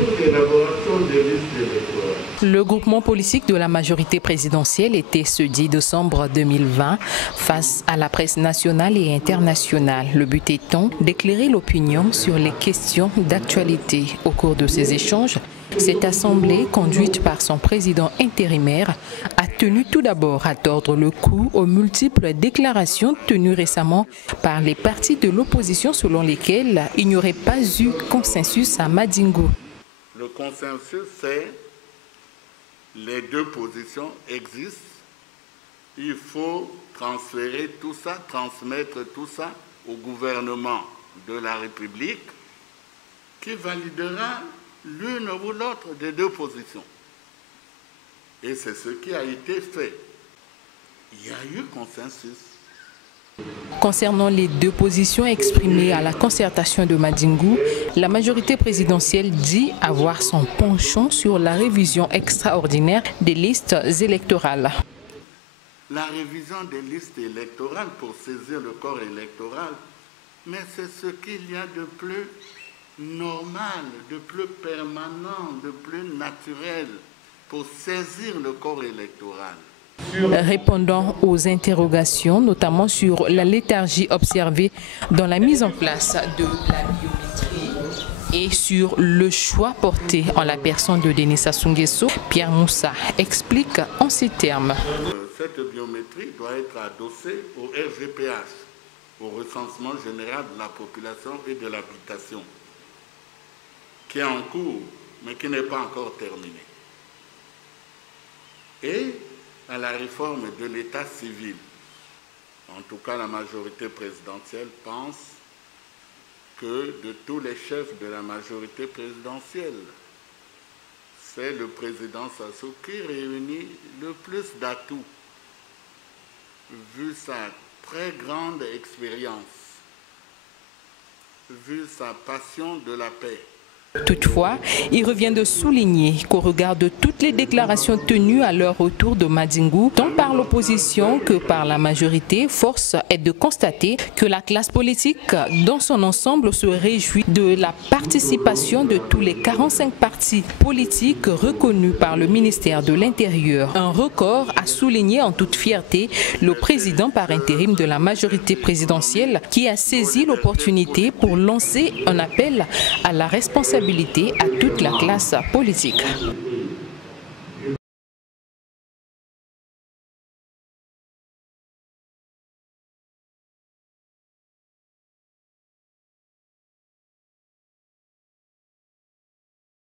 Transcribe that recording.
pour l'élaboration des listes électorales. Le groupement politique de la majorité présidentielle était ce 10 décembre 2020 face à la presse nationale et internationale. Le but étant d'éclairer l'opinion sur les questions d'actualité. Au cours de ces échanges, cette assemblée, conduite par son président intérimaire, a tenu tout d'abord à tordre le cou aux multiples déclarations tenues récemment par les partis de l'opposition selon lesquelles il n'y aurait pas eu consensus à Madingu. Le consensus, c'est les deux positions existent. Il faut transférer tout ça, transmettre tout ça au gouvernement de la République qui validera l'une ou l'autre des deux positions. Et c'est ce qui a été fait. Il y a eu consensus. Concernant les deux positions exprimées à la concertation de Madingu, la majorité présidentielle dit avoir son penchant sur la révision extraordinaire des listes électorales. La révision des listes électorales pour saisir le corps électoral, mais c'est ce qu'il y a de plus normal, de plus permanent, de plus naturel pour saisir le corps électoral. Répondant aux interrogations, notamment sur la léthargie observée dans la mise en place de la biométrie et sur le choix porté en la personne de Denis Sassou Nguesso, Pierre Moussa explique en ces termes. Cette biométrie doit être adossée au RGPH, au recensement général de la population et de l'habitation, qui est en cours, mais qui n'est pas encore terminé. Et à la réforme de l'état civil. En tout cas, la majorité présidentielle pense que de tous les chefs de la majorité présidentielle, c'est le président Sassou qui réunit le plus d'atouts, vu sa très grande expérience, vu sa passion de la paix. Toutefois, il revient de souligner qu'au regard de toutes les déclarations tenues à leur retour de Madingu, tant par l'opposition que par la majorité, force est de constater que la classe politique dans son ensemble se réjouit de la participation de tous les 45 partis politiques reconnus par le ministère de l'Intérieur. Un record a souligné en toute fierté le président par intérim de la majorité présidentielle qui a saisi l'opportunité pour lancer un appel à la responsabilité à toute la classe politique.